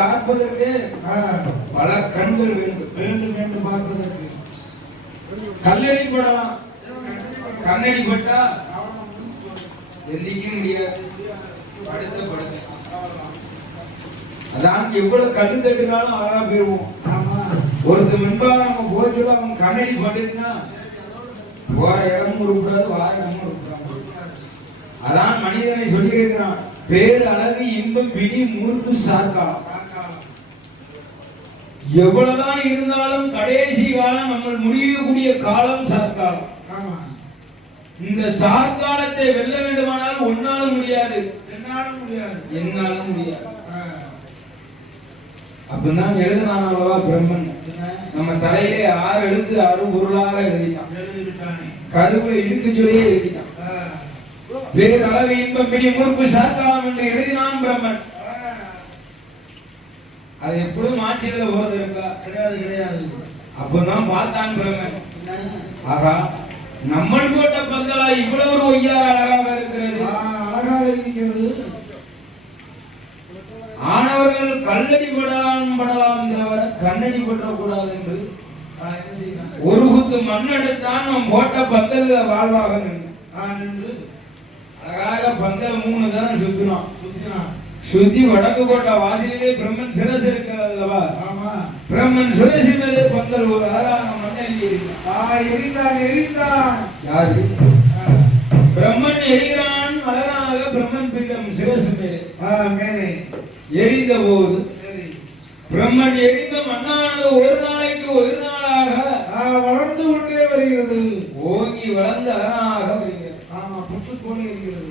காப்பதற்கு பல கண்கள் வேண்டும் வேண்டும் என்று பார்ப்பதற்கு. கல்லடி படலாம், கண்ணடி பட்டா எந்திக்க முடியாது, படுத்த படுத்த. அதான் எவ்வளவு கண்ணு தட்டுனாலும் அழகா போயிருவோம். ஒருத்த முன்பா நம்ம போச்சுல அவன் கண்ணடி பட்டுனா போற இடமும் இருக்கக்கூடாது, வார இடமும் இருக்கக்கூடாது. அதான் மனிதனை சொல்லி இருக்கிறான், பேர் அழகு இன்பம் பிடி மூர்க்கு சாக்காலம். எவ்வளவுதான் இருந்தாலும் கடைசி காலம் நம்ம முடியக்கூடிய காலம் சாக்காலம். இந்த சாக்காலத்தை வெல்ல வேண்டுமானால் ஒன்னாலும் முடியாது, என்னாலும் முடியாது. அப்படிதான் எழுதினான் அல்லவா பிரம்மன். நம்ம தலையிலே 6 எழுத்து 6 பொருளாக எழுதிட்டான், கருவுல இருக்கு சொல்லியே எழுதிட்டான். வேறு அழகு இன்பம் பிடி மூர்ப்பு சாக்காலம் என்று எழுதினான் பிரம்மன். அதை எப்பொழுதும் மாற்றி எழுத போறது இருக்கா? கிடையாது. அப்பதான் பார்த்தான் பிரம்மன், ஆகா நம்மள் போட்ட பந்தலா இவ்வளவு ஒரு ஒய்யார் அழகாக இருக்கிறது, அழகாக இருக்கிறது. ஆனவர்கள் கல்லடி படலாம் தவிர கண்ணடி பற்றக்கூடாது என்று ஒரு குத்து மண் எடுத்தான் நம்ம போட்ட பந்தல் வாழ்வாக நின்று அழகாக பந்தல் 3 தரம் சுத்தினான். சுத்தி வடக்கு கோட்டை வாசலிலே பிரம்மன் சிரசு இருக்கிறது அல்லவா? பிரம்மன் சிரசு மேலே பந்தல் ஒரு அழகான மண்ணெல்லி எரிந்தான். யாரு? பிரம்மன் எரிகிறான். அழகாக பிரம்மன் பீடம் சிரசு மேலே எரிந்த போது பிரம்மன் எரிந்த மண்ணானது ஒரு நாளைக்கு ஒரு நாளாக வளர்ந்து கொண்டே வருகிறது, ஓங்கி வளர்ந்து அழகாக வருகிறது. புற்றுக்கோளே இருக்கிறது.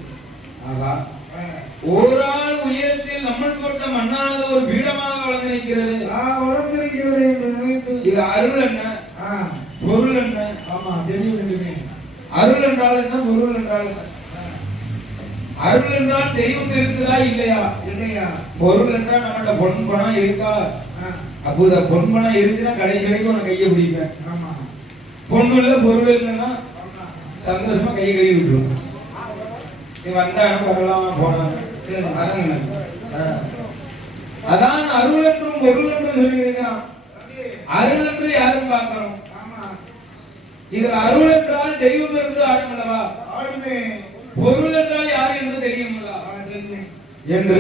ஆகா, ஓராள் உயரத்தில் நம்மள் போட்ட மண்ணானது ஒரு பீடமாக வளர்ந்து நிற்கிறது, வளர்ந்திருக்கிறது என்று நினைத்து இது அருள் என்ன, பொருள் என்ன? தெரியும். அருள் என்றால் என்ன, பொருள் என்றால் என்ன? அருள் என்றால் தெய்வம் இருக்குதா இல்லையா? பொருள் என்றால் நம்மகிட்ட பொன் பணம் இருக்கா? அப்போ பொன் பணம் இருக்குன்னா கடைசி வரைக்கும் நான் கையை பிடிப்பேன். பொண்ணு இல்ல பொருள் இல்லைன்னா சந்தோஷமா கையை கழுவி விட்டுருவோம். நீ வந்தாங்க வரலாம் போனாங்க. அதான் அருள் என்றும் பொருள் என்றும் சொல்லி இருக்கான். அருள் என்று யாரும் பார்க்கணும். இதில் அருள் என்றால் தெய்வம் இருந்து ஆடும் அல்லவா? பொருள் என்றால் யார் என்று தெரியும் என்று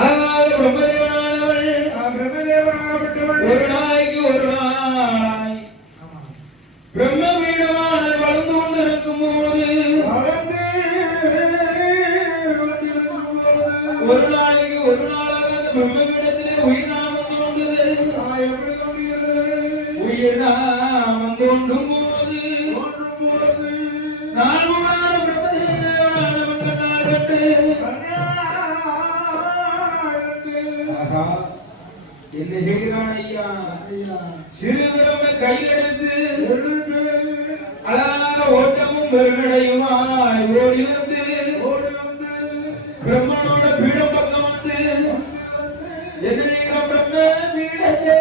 அழகாக பிரம்மதேவனானவள் ஒரு நாளைக்கு ஒரு நாளாய் பிரம்ம பீடமானது வளர்ந்து கொண்டு இருக்கும் போது ஒரு நாளைக்கு ஒரு நாளாக அந்த பிரம்ம பீடத்திலே உயிர் நாமம் தோன்றுது. உயிர் நாமம் தோன்றும் போது நான்முகனான பிரம்மதேவனானவன் கண்ணால் கண்டு என்ன செய்கிறான் ஐயா? சிறுபிரமை கையில் எடுத்து அழகாக ஓட்டமும் பெருநடையுமாய் ஓடி வந்து பிரம்மனோட பீடம் பக்கம் வந்து என்ன செய்கிற பிரம்ம பீடத்தை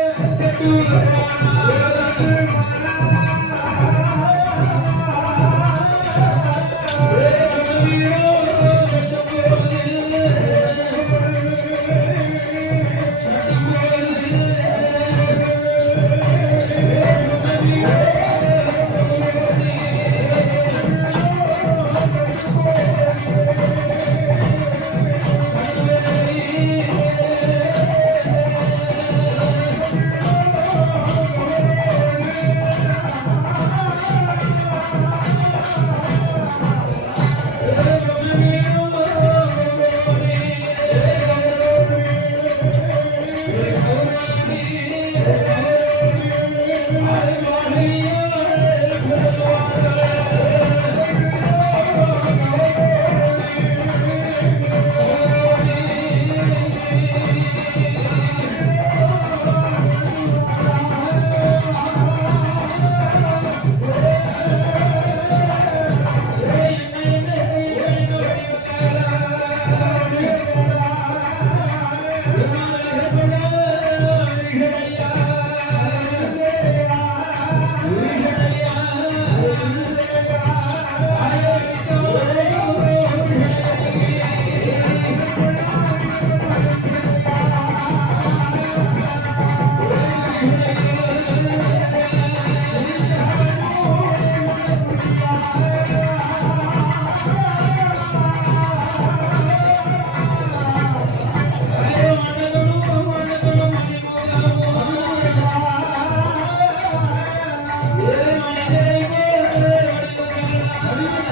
படிக்க